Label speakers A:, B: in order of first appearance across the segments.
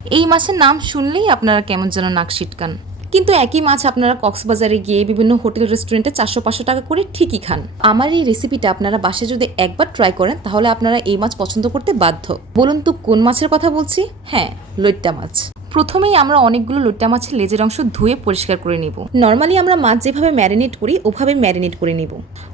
A: এই মাছের নাম শুনলেই আপনারা কেমন যেন নাক সিটকান কিন্তু একই মাছ আপনারা কক্সবাজারে গিয়ে বিভিন্ন হোটেল, রেস্টুরেন্টে চারশো পাঁচশো টাকা করে ঠিকই খান। আমার এই রেসিপিটা আপনারা বাসে যদি একবার ট্রাই করেন, তাহলে আপনারা এই মাছ পছন্দ করতে বাধ্য। বলুন তো, কোন মাছের কথা বলছি? হ্যাঁ লইট্টা মাছ। প্রথমেই আমরা অনেকগুলো লইট্টা মাছের লেজের অংশ ধুয়ে পরিষ্কার করে নিব। নর্মালি আমরা মাছ যেভাবে ম্যারিনেট করি, ওভাবে ম্যারিনেট করে নিব।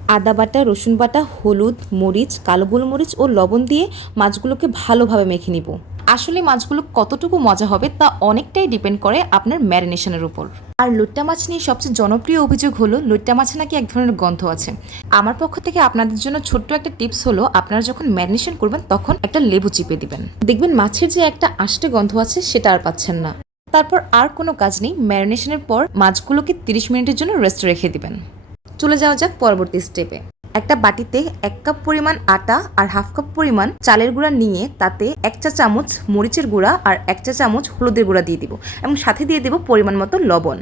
A: আদা বাটা, রসুন বাটা, হলুদ, মরিচ, কালো গোলমরিচ ও লবণ দিয়ে মাছগুলোকে ভালোভাবে মেখে নিব। আসলে মাছগুলো কতটুকু মজা হবে তা অনেকটাই ডিপেন্ড করে আপনার ম্যারিনেশনের উপর। আর লুট্টা মাছ নিয়ে সবচেয়ে জনপ্রিয় অভিযোগ হলো, লুট্টা মাছে নাকি এক ধরনের গন্ধ আছে। আমার পক্ষ থেকে আপনাদের জন্য ছোট্ট একটা টিপস হলো, আপনারা যখন ম্যারিনেশন করবেন তখন একটা লেবু চিপে দিবেন। দেখবেন মাছের যে একটা আষ্টে গন্ধ আছে সেটা আর পাচ্ছেন না। তারপর আর কোনো কাজ নেই ম্যারিনেশনের পর মাছগুলোকে তিরিশ মিনিটের জন্য রেস্ট রেখে দিবেন। চলে যাওয়া যাক পরবর্তী স্টেপে একটা বাটিতে এক কাপ পরিমাণ আটা আর হাফ কাপ পরিমাণ চালের গুঁড়া নিয়ে তাতে এক চা চামচ মরিচের গুঁড়া আর এক চা চামচ হলুদের গুঁড়া দিয়ে দিব এবং সাথে দিয়ে দেব পরিমাণ মতো লবণ।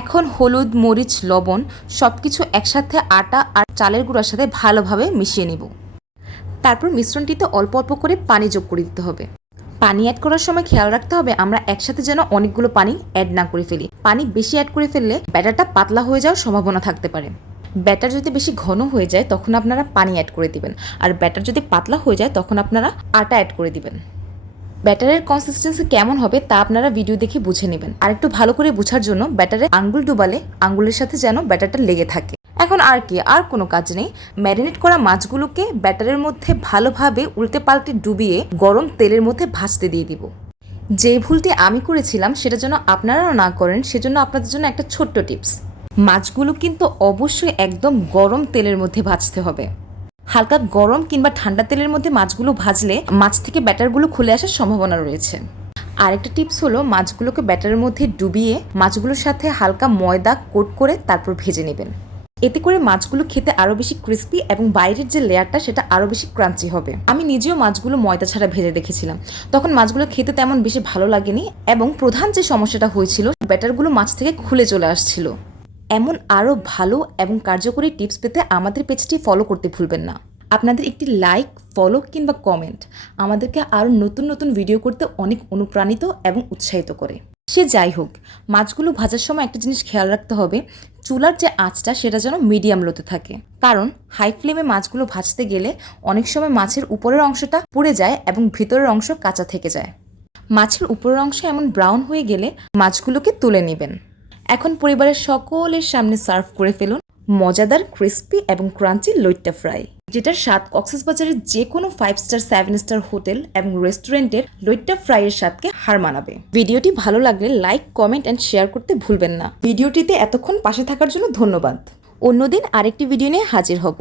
A: এখন হলুদ, মরিচ, লবণ সব কিছু একসাথে আটা আর চালের গুঁড়ার সাথে ভালোভাবে মিশিয়ে নিব। তারপর মিশ্রণটিতে অল্প অল্প করে পানি যোগ করে দিতে হবে। পানি অ্যাড করার সময় খেয়াল রাখতে হবে আমরা একসাথে যেন অনেকগুলো পানি অ্যাড না করে ফেলি। পানি বেশি অ্যাড করে ফেললে ব্যাটারটা পাতলা হয়ে যাওয়ার সম্ভাবনা থাকতে পারে। ব্যাটার যদি বেশি ঘন হয়ে যায়, তখন আপনারা পানি অ্যাড করে দিবেন। আর ব্যাটার যদি পাতলা হয়ে যায়, তখন আপনারা আটা অ্যাড করে দিবেন। ব্যাটারের কনসিস্টেন্সি কেমন হবে, তা আপনারা ভিডিও দেখে বুঝে নেবেন। আর একটু ভালো করে বোঝার জন্য ব্যাটারে আঙ্গুল ডুবালে আঙ্গুলের সাথে যেন ব্যাটারটা লেগে থাকে। এখন আর কি, আর কোনো কাজ নেই। ম্যারিনেট করা মাছগুলোকে ব্যাটারের মধ্যে ভালোভাবে উল্টে পাল্টে ডুবিয়ে গরম তেলের মধ্যে ভাজতে দিয়ে দিব। যে ভুলটি আমি করেছিলাম, সেটা যেন আপনারাও না করেন, সেজন্য আপনাদের জন্য একটা ছোট্ট টিপস মাছগুলো কিন্তু অবশ্যই একদম গরম তেলের মধ্যে ভাজতে হবে। হালকা গরম কিংবা ঠান্ডা তেলের মধ্যে মাছগুলো ভাজলে মাছ থেকে ব্যাটারগুলো খুলে আসার সম্ভাবনা রয়েছে। আরেকটা টিপস হলো মাছগুলোকে ব্যাটারের মধ্যে ডুবিয়ে মাছগুলোর সাথে হালকা ময়দা কোট করে তারপর ভেজে নেবেন। এতে করে মাছগুলো খেতে আরও বেশি ক্রিস্পি এবং বাইরের যে লেয়ারটা সেটা আরও বেশি ক্রাঞ্চি হবে। আমি নিজেও মাছগুলো ময়দা ছাড়া ভেজে দেখেছিলাম। তখন মাছগুলো খেতে তেমন বেশি ভালো লাগেনি এবং প্রধান যে সমস্যাটা হয়েছিল, ব্যাটারগুলো মাছ থেকে খুলে চলে আসছিল। এমন আরও ভালো এবং কার্যকরী টিপস পেতে আমাদের পেজটি ফলো করতে ভুলবেন না। আপনাদের একটি লাইক ফলো কিংবা কমেন্ট আমাদেরকে আরও নতুন নতুন ভিডিও করতে অনেক অনুপ্রাণিত এবং উৎসাহিত করে। সে যাই হোক, মাছগুলো ভাজার সময় একটা জিনিস খেয়াল রাখতে হবে, চুলার যে আঁচটা সেটা যেন মিডিয়াম লোতে থাকে। কারণ হাই ফ্লেমে মাছগুলো ভাজতে গেলে অনেক সময় মাছের উপরের অংশটা পুড়ে যায় এবং ভিতরের অংশ কাঁচা থেকে যায়। মাছের উপরের অংশ এমন ব্রাউন হয়ে গেলে মাছগুলোকে তুলে নেবেন। এখন পরিবারের সকলের সামনে সার্ভ করে ফেলুন মজাদার, ক্রিস্পি এবং ক্রাঞ্চি লইট্টা ফ্রাই, যেটার স্বাদ কক্সবাজারের যে কোনো five star seven star hotel এবং রেস্টুরেন্টের লইট্টা ফ্রাইয়ের স্বাদকে হার মানাবে। ভিডিওটি ভালো লাগলে লাইক কমেন্ট অ্যান্ড শেয়ার করতে ভুলবেন না। ভিডিওটিতে এতক্ষণ পাশে থাকার জন্য ধন্যবাদ। অন্যদিন আরেকটি ভিডিও নিয়ে হাজির হব।